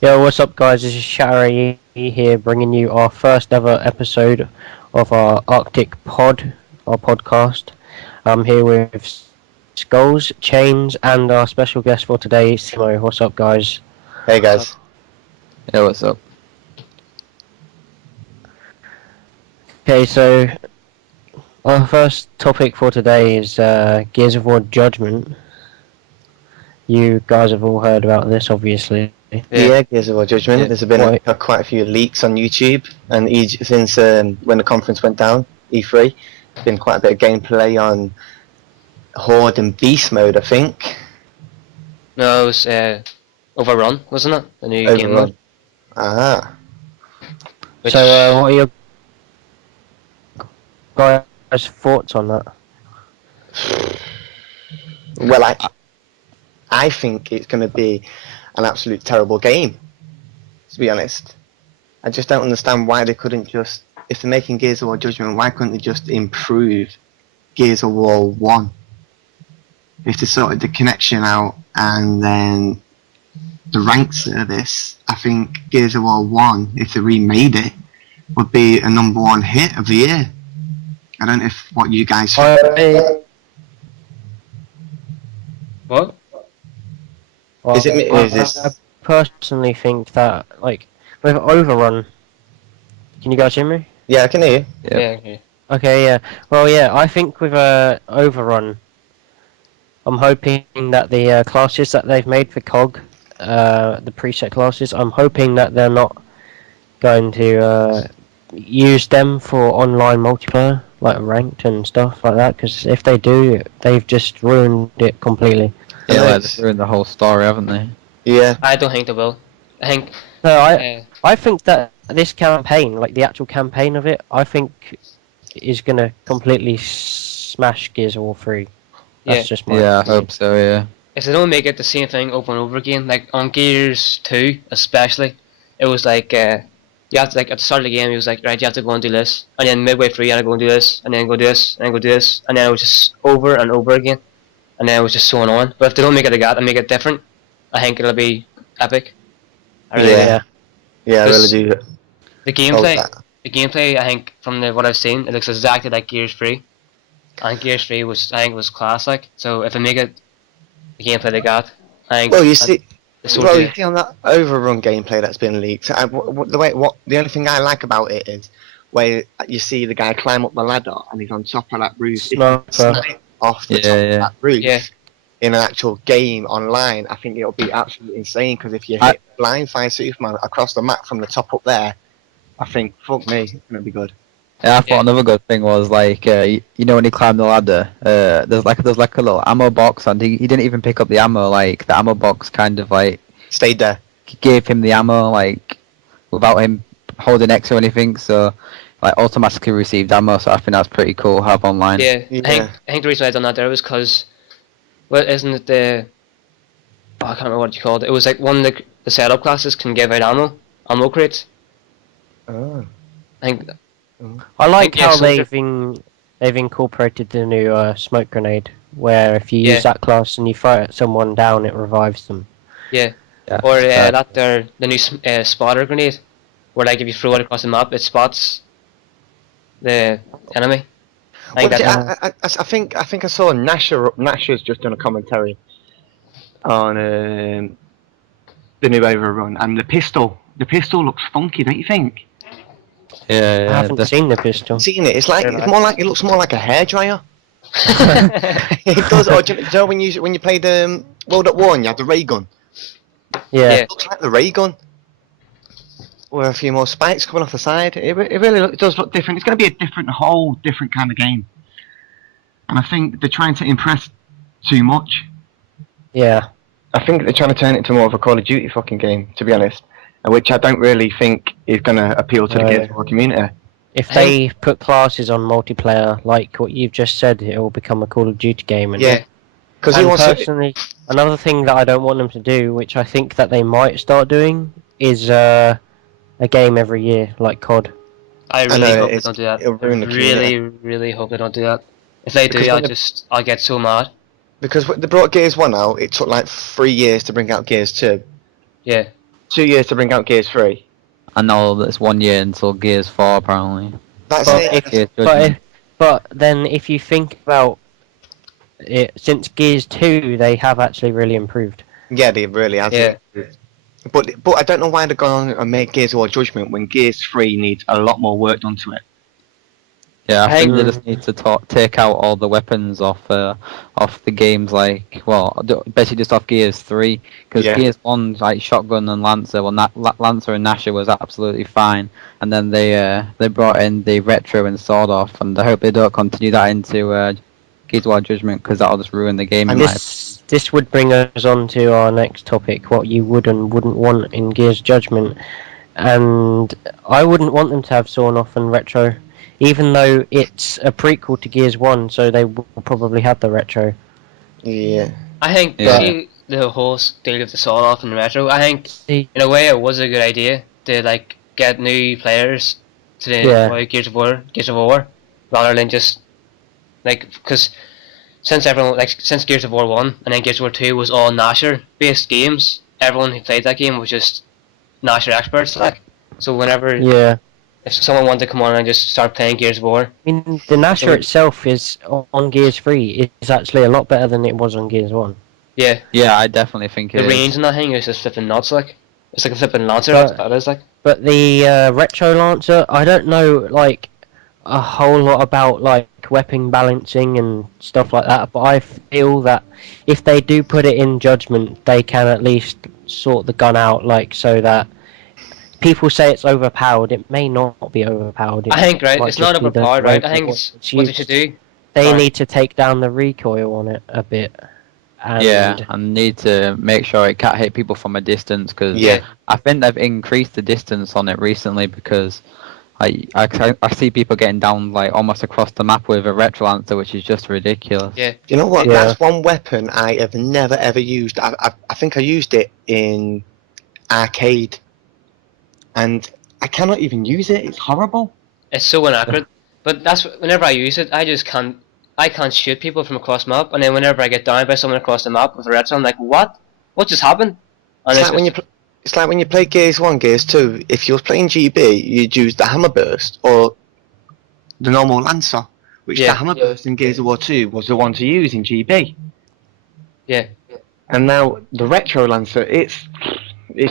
Yo, what's up, guys? This is Shatter AE here, bringing you our first ever episode of our ArcticPod, our podcast. I'm here with Skullz, Chainz, and our special guest for today, SIMMO. What's up, guys? Hey guys. Yeah, what's up? Okay, so our first topic for today is Gears of War Judgement. You guys have all heard about this, obviously. Yeah, Gears of War Judgement. Yeah. There's been quite a few leaks on YouTube, and since when the conference went down, E3, there's been quite a bit of gameplay on Horde and Beast mode, I think. No, it was Overrun, wasn't it? The new game mode. Ah. Which, So, what are your guys' thoughts on that? Well, I think it's going to be an absolute terrible game, to be honest. I just don't understand why they couldn't just, if they're making Gears of War Judgment, why couldn't they just improve Gears of War 1? If they sorted the connection out and then the ranked service, I think Gears of War 1, if they remade it, would be a #1 hit of the year. I don't know what you guys think. what? Well, Is this? I personally think that, like, with Overrun, can you guys hear me? Yeah, I can hear you. Yeah. Yeah, okay. Okay, yeah. Well, yeah, I think with Overrun, I'm hoping that the classes that they've made for COG, the preset classes, I'm hoping that they're not going to use them for online multiplayer, like ranked and stuff like that, because if they do, they've just ruined it completely. Yeah, like they've ruined the whole story, haven't they? Yeah. I don't think they will. I think. No, I think that this campaign, like the actual campaign of it, I think is gonna completely smash Gears of War 3. That's just my Yeah, I opinion. hope so, yeah. If they don't make it the same thing over and over again, like on Gears 2 especially, it was like you have to, like, at the start of the game, it was like, right, you have to go and do this, and then midway through you had to go and do this, and then go do this, and then go do this, and then it was just over and over again, and then it was just so on. But if they don't make it like that and make it different, I think it'll be epic. I really Yeah. Yeah, I really do. The gameplay, I think, from what I've seen, it looks exactly like Gears 3. And Gears 3 was classic. So if they make it the gameplay they got, I think. Well, you see, the on that Overrun gameplay that's been leaked, the only thing I like about it is where you see the guy climb up the ladder and he's on top of that roof. Sniper. Snipe off the top of that roof. Yeah. In an actual game online, I think it'll be absolutely insane, because if you hit blind fire Superman across the map from the top up there, I think, fuck me, it's gonna be good. Yeah, I thought another good thing was, like, you know, when he climbed the ladder, there's like a little ammo box, and he didn't even pick up the ammo. Like, the ammo box kind of, like, Stayed there. gave him the ammo, like, without him holding X or anything, so, like, automatically received ammo, so I think that's pretty cool to have online. Yeah, I think the reason I done that there was because, well, isn't it the, I can't remember what you called it. It was like one of the setup classes can give out ammo crates. Oh. I think. I like Yeah, how so they've incorporated the new smoke grenade, where if you use that class and you fire at someone down, it revives them. Yeah. Yeah. Or the new spotter grenade, where like if you throw it across the map, it spots the enemy. I think I saw Nasher's just done a commentary on the new Overrun, and the pistol looks funky, don't you think? Yeah, I haven't seen the pistol. Seen it? It looks more like a hairdryer. It does. Or do you know when you played World at War and you had the ray gun? Yeah. It looks like the ray gun with a few more spikes coming off the side. It really does look different. It's going to be a whole different kind of game, and I think they're trying to impress too much. Yeah. I think they're trying to turn it into more of a Call of Duty fucking game, to be honest, which I don't really think is going to appeal to the Gears of War community. If they put classes on multiplayer, like what you've just said, it will become a Call of Duty game. And Yeah, because personally, another thing that I don't want them to do, which I think that they might start doing, is a game every year, like COD. I really hope they don't do that. It'll ruin the community. Really hope they don't do that. If they do, I'll get so mad. Because when they brought Gears 1 out, it took like 3 years to bring out Gears 2. Yeah. 2 years to bring out Gears 3. I know that it's 1 year until Gears 4 apparently. That's But it. if, Gears but, Judgment. but then if you think about it, since Gears 2, they have actually really improved. Yeah, they really have. Yeah. But I don't know why they're going and make Gears of War Judgment when Gears 3 needs a lot more work done to it. Yeah, I think they Hang- just need to take out all the weapons off the games, like, well, basically just off Gears 3, because Yeah. Gears 1, like Shotgun and Lancer, well, Lancer and Nasher was absolutely fine, and then they brought in the retro and sword off, and I hope they don't continue that into Gears of War Judgment, because that'll just ruin the game. And in my This would bring us on to our next topic, what you would and wouldn't want in Gears Judgment. And I wouldn't want them to have Sawn Off and Retro, even though it's a prequel to Gears 1, so they will probably have the Retro. Yeah. I think Yeah. see, the whole deal of the sawed off and retro. I think See, in a way it was a good idea to like get new players to the Yeah. Gears of War, rather than just like because since everyone like since Gears of War 1 and then Gears of War 2 was all Nasher based games, everyone who played that game was just Nasher experts. Like so, whenever yeah. if someone wanted to come on and just start playing Gears of War, I mean, the Nasher itself is on Gears 3 is actually a lot better than it was on Gears 1. yeah, Yeah, I definitely think it the is. range in that thing is just flipping nuts. Like it's like a flipping lancer. But- That is like. But the Retro Lancer, I don't know like a whole lot about like weapon balancing and stuff like that, but I feel that if they do put it in Judgment, they can at least sort the gun out, like so that people say it's overpowered. It may not be overpowered. It I think right, might it's not just be the overpowered, way right? I think it it's was what they used. should do. They Sorry. need to take down the recoil on it a bit. And Yeah, and need to make sure it can't hit people from a distance, because Yeah. I think they've increased the distance on it recently, because I see people getting down like almost across the map with a retro lancer, which is just ridiculous. Yeah. You know what? Yeah. That's one weapon I have never ever used. I think I used it in arcade, and I cannot even use it. It's horrible. It's so inaccurate. But that's whenever I use it, I can't shoot people from across the map, and then whenever I get downed by someone across the map with a red zone, I'm like, what? What just happened? And It's like when you it's like when you play Gears 1, Gears 2. If you was playing GB, you'd use the Hammer Burst or the normal Lancer, which Yeah. the Hammer Burst in Gears of War 2 was the one to use in GB. yeah, And now the Retro Lancer, it's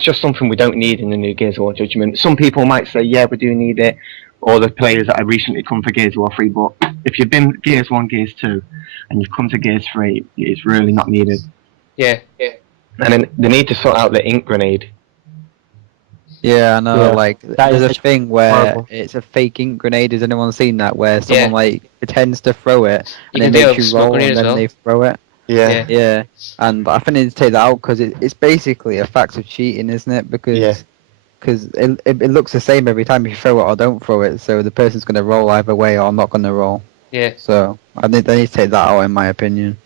just something we don't need in the new Gears of War Judgment. Some people might say, yeah, we do need it, or the players that have recently come for Gears of War 3, but if you've been Gears 1, Gears 2, and you've come to Gears 3, it's really not needed. yeah. And then they need to sort out the ink grenade. Yeah, I know. Yeah, Like, that there's is a thing where horrible. it's a fake ink grenade. Has anyone seen that? Where someone Yeah. like pretends to throw it, You and can then do makes a you smoke roll, grenade and as then well. they throw it. Yeah. Yeah, and but I think they need to take that out, because it's basically a fact of cheating, isn't it? Because Yeah. it looks the same every time you throw it or don't throw it, so the person's going to roll either way or not going to roll. Yeah. So I think they need to take that out, in my opinion.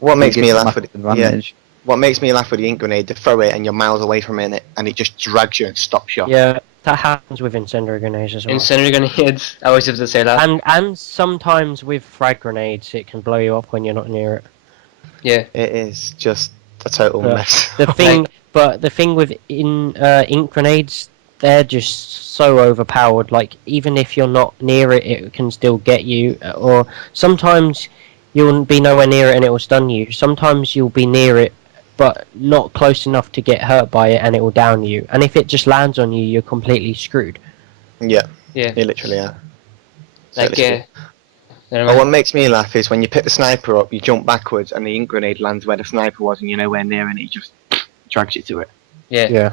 What makes It me gives laugh them with massive advantage. what makes me laugh with the ink grenade, they throw it and you're miles away from it and it just drags you and stops you. Yeah, that happens with incendiary grenades as well. Incendiary grenades. I always have to say that. And sometimes with frag grenades, it can blow you up when you're not near it. Yeah. It is just a total Yeah. mess. The thing with ink grenades, they're just so overpowered. Like even if you're not near it, it can still get you. Or sometimes you'll be nowhere near it and it will stun you. Sometimes you'll be near it, but not close enough to get hurt by it, and it will down you. And if it just lands on you, you're completely screwed. Yeah, Yeah. you literally are. Like Totally yeah. what makes me laugh is when you pick the sniper up, you jump backwards and the ink grenade lands where the sniper was and you're nowhere near and it just drags you to it. Yeah. Yeah.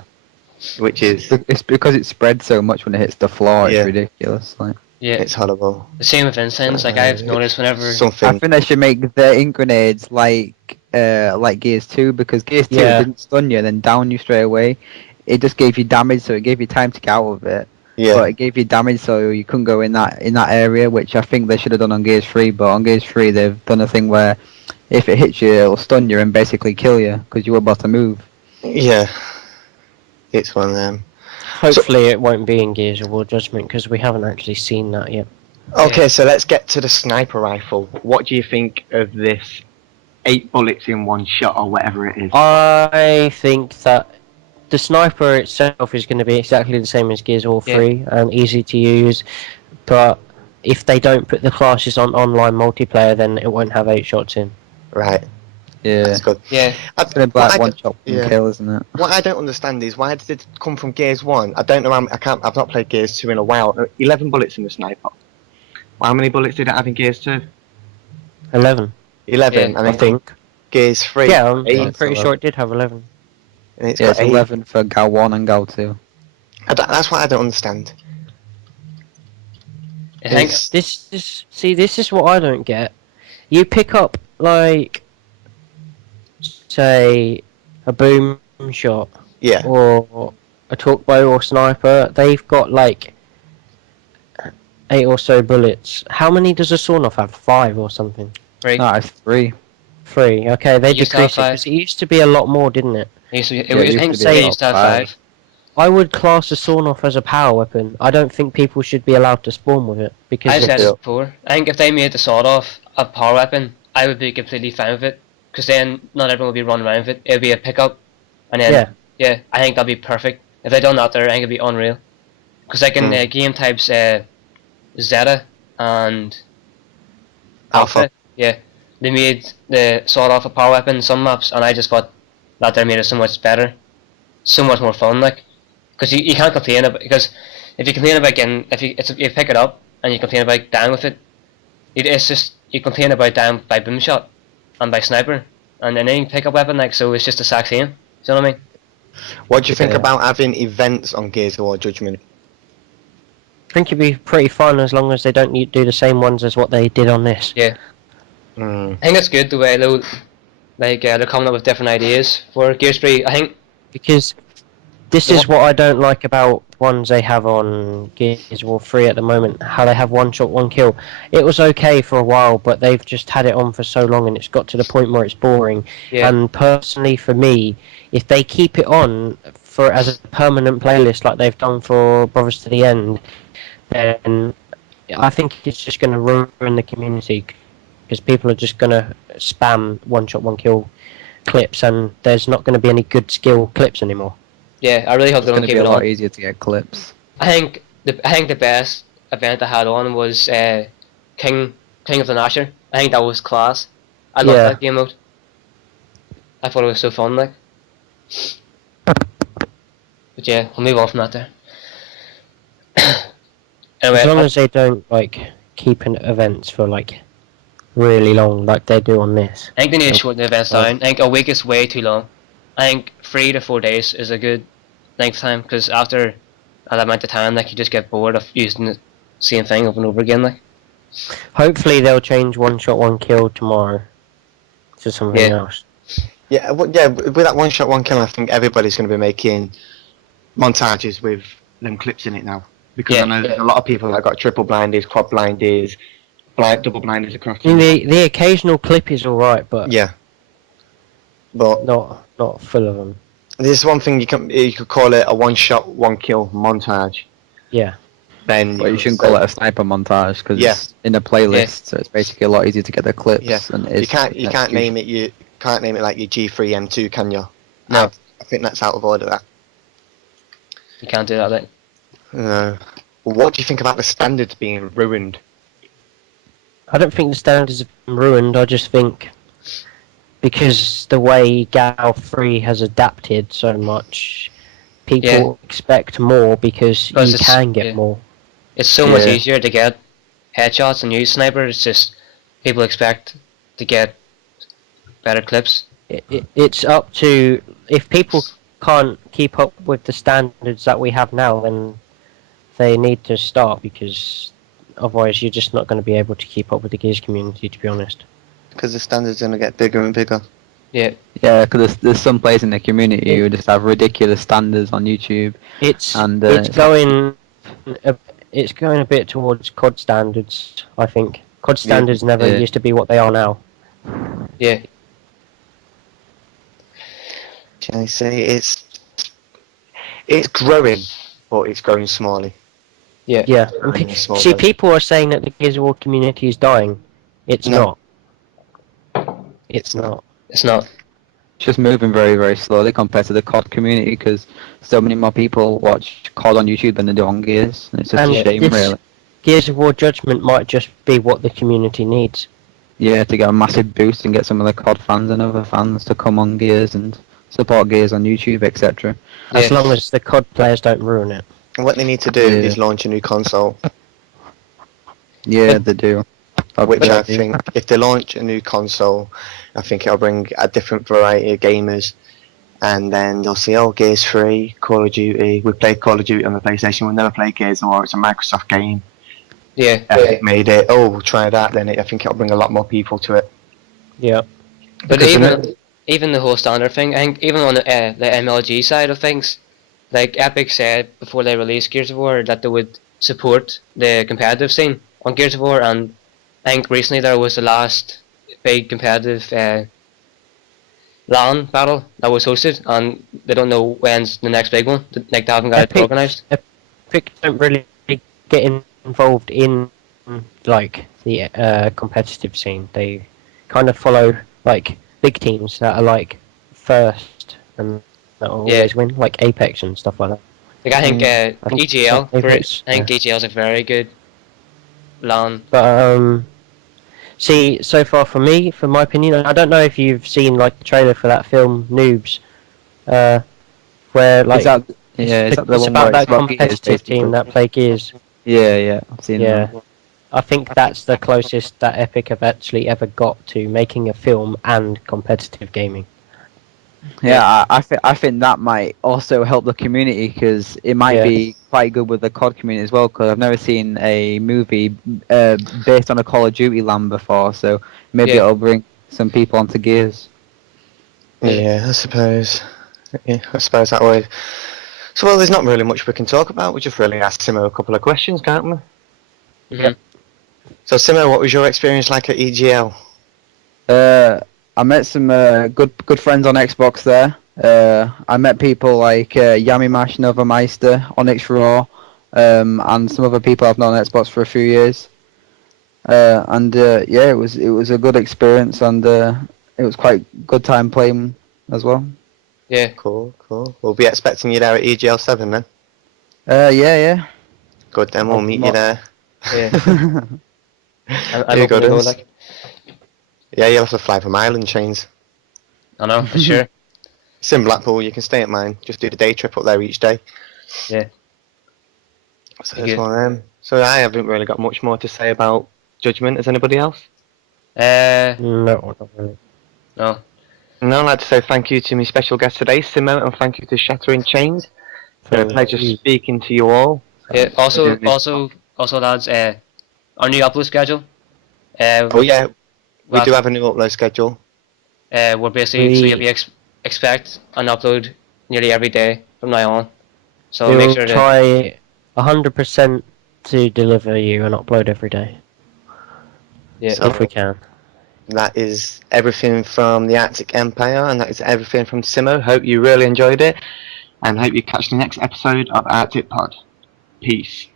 Which is, It's because it spreads so much when it hits the floor. It's Yeah. ridiculous. Like, Yeah. it's horrible. The same with incense. Like I've noticed whenever. I Something. think they should make their ink grenades like Gears 2, because Gears 2 Yeah. didn't stun you and then down you straight away. It just gave you damage, so it gave you time to get out of it. Yeah. But it gave you damage, so you couldn't go in that area, which I think they should have done on Gears 3. But on Gears 3, they've done a thing where if it hits you, it'll stun you and basically kill you because you were about to move. Yeah. It's one of them. Hopefully, it won't be in Gears of War Judgment because we haven't actually seen that yet. Okay, so let's get to the sniper rifle. What do you think of this 8 bullets in one shot or whatever it is? I think that the sniper itself is going to be exactly the same as Gears of War 3 and easy to use, but if they don't put the classes on online multiplayer, then it won't have 8 shots in. Right. Yeah. That's good. Yeah. It's gonna be like one shot, one kill, isn't it? What I don't understand is why did it come from Gears 1? I don't know. I've not played Gears 2 in a while. 11 bullets in the sniper. Well, how many bullets did it have in Gears 2? 11, 11. Yeah, And I then think. Gears 3. Yeah, I'm 8. pretty sure it did have 11. And it's Yeah, got it's 8. 11 for Gal 1 and Gal 2. That's what I don't understand. I think It's- This is what I don't get. You pick up, like, say, a boom shot Yeah. or a talk bow or sniper. They've got, like, 8 or so bullets. How many does a sawn-off have? 5 or something? 3. No, it's 3. 3. Okay, they It used to have decreased it 5. because it used to be a lot more, didn't it? It used to be, Yeah, it I used think to be they about used to have 5. 5. I would class a sawn-off as a power weapon. I don't think people should be allowed to spawn with it because I've said it's, it before. I think if they made the sword off a power weapon, I would be completely fine with it. Because then not everyone would be running around with it. It would be a pickup. And then, yeah, I think that'd be perfect. If they done that there, I think it'd be unreal. Because like in game types, Zeta and Alpha. yeah, they made the sword off a power weapon in some maps, and I just thought that they made it so much better, so much more fun. Like, because you can't complain about, because if you complain about getting, if you pick it up and you complain about dying with it, it's just you complain about dying by boom shot and by sniper and any pickup weapon, like, so it's just the exact same. Do you know what I mean? What do you think Yeah. about having events on Gears of War Judgment? I think it'd be pretty fun as long as they don't do the same ones as what they did on this. Yeah, Mm. I think it's good the way they're coming up with different ideas for Gears 3. I think Because this is what I don't like about ones they have on Gears of War 3 at the moment, how they have one shot, one kill. It was okay for a while, but they've just had it on for so long and it's got to the point where it's boring. yeah, And personally for me, if they keep it on for as a permanent playlist like they've done for Brothers to the End, then I think it's just going to ruin the community because people are just going to spam one shot, one kill clips and there's not going to be any good skill clips anymore. yeah. I really hope It's they don't going to keep be a it lot on. easier to get clips. I think the best event I had on was King of the Nasher. I think that was class. I love Yeah. that game mode. I thought it was so fun, like. But yeah, we'll move on from that there. Anyway, As long as they don't like keep events for like really long like they do on this. I think they need to shorten the events down. I think a week is way too long. I think 3 to 4 days is a good length of time, because after that amount of time, like, you just get bored of using the same thing over and over again, like. Hopefully they'll change one shot, one kill tomorrow to something Yeah. else. Yeah, with that one shot, one kill, I think everybody's going to be making montages with them clips in it now. Because Yeah, I know there's yeah. a lot of people that got triple blinders, quad blinders, double blinders across. I mean, the occasional clip is alright, but Yeah. But not full of them. there's one thing you could call it a one shot, one kill montage. Yeah. Then But you shouldn't call it a sniper montage because Yeah. it's in a playlist, Yeah. so it's basically a lot easier to get the clips. Yeah. And You can't name it. You can't name it like your G3M2, can you? No. I think that's out of order. That. You can't do that, like. What do you think about the standards being ruined? I don't think the standards have been ruined, I just think because the way Gal 3 has adapted so much, people expect more because Because you it's- can get yeah. more. It's so much Yeah. easier to get headshots and use sniper. It's just people expect to get better clips. It's up to, if people can't keep up with the standards that we have now, then they need to start, because otherwise you're just not going to be able to keep up with the Gears community, to be honest. Because the standards are going to get bigger and bigger. Yeah, Yeah, because there's some players in the community who just have ridiculous standards on YouTube. It's And, it's going a bit towards COD standards, I think. COD standards never Yeah. used to be what they are now. yeah. Can I say it's growing, but it's growing slowly. Yeah. And Small see, version. people are saying that the Gears of War community is dying. It's No. not. It's not. It's not. just moving very, very slowly compared to the COD community because so many more people watch COD on YouTube than they do on Gears. And it's just And a shame, this really. Gears of War Judgment might just be what the community needs. Yeah, to get a massive boost and get some of the COD fans and other fans to come on Gears and support Gears on YouTube, etc. As Yeah. long as the COD players don't ruin it. And what they need to do Yeah. is launch a new console, Yeah, they do. which I think if they launch a new console, I think it'll bring a different variety of gamers. And then they'll see, oh, Gears 3, Call of Duty. We played Call of Duty on the PlayStation. We'll never play Gears of War. It's a Microsoft game. Yeah. Epic made it. Oh, we'll try that. Then I think it'll bring a lot more people to it. Yeah. But Because even the whole standard thing, I think even on the MLG side of things, like Epic said before they released Gears of War that they would support the competitive scene on Gears of War, and I think recently there was the last big competitive LAN battle that was hosted, and they don't know when's the next big one. Like they haven't got it organised. Epic don't really get involved in like the competitive scene. They kind of follow like big teams that are like first and that will always win, like Apex and stuff like that. Like I think EGL, Apex, I think EGL is a very good LAN. But see, so far for me, for my opinion, I don't know if you've seen like the trailer for that film Noobs, where like Is that, yeah, is that the it's one about where that it's about Gears, competitive team basically? that play Gears. Yeah, yeah, I've seen Yeah, that. I think that's the closest that Epic have actually ever got to making a film and competitive gaming. Yeah, I think that might also help the community because it might Yeah. be quite good with the COD community as well. Because I've never seen a movie based on a Call of Duty land before, so maybe Yeah. it'll bring some people onto Gears. Yeah, I suppose. Yeah, I suppose that way. So, well, there's not really much we can talk about. We just really asked Simo a couple of questions, can't we? Mhm. So, Simo, what was your experience like at EGL? I met some good friends on Xbox there. I met people like Yamimash Novameister, Onyx Raw, and some other people I've known on Xbox for a few years. Yeah, it was a good experience, and it was quite good time playing as well. Yeah. Cool, cool. We'll be expecting you there at EGL 7 then. Yeah. Good, then we'll meet you there. Yeah. I'm You hoping to go Guddens. like. Yeah, you'll have to fly from Ireland, Chainz. I know for sure. It's in Blackpool, you can stay at mine. Just do the day trip up there each day. Yeah. So, Good. that's one of them. So I haven't really got much more to say about Judgement. Has anybody else? No, not really. No. No, I'd like to say thank you to my special guest today, Simo, and thank you to Shatter and Chainz. It's been a pleasure speaking to you all. Yeah. Also, lads. Our new upload schedule. Oh yeah, we last- do have a new upload schedule. We're basically so you'll be expect an upload nearly every day from now on. So We'll make sure to try 100% to deliver you an upload every day, So- if we can. That is everything from the Arctic Empire, and that is everything from Simo. Hope you really enjoyed it, and hope you catch the next episode of ArcticPod. Peace.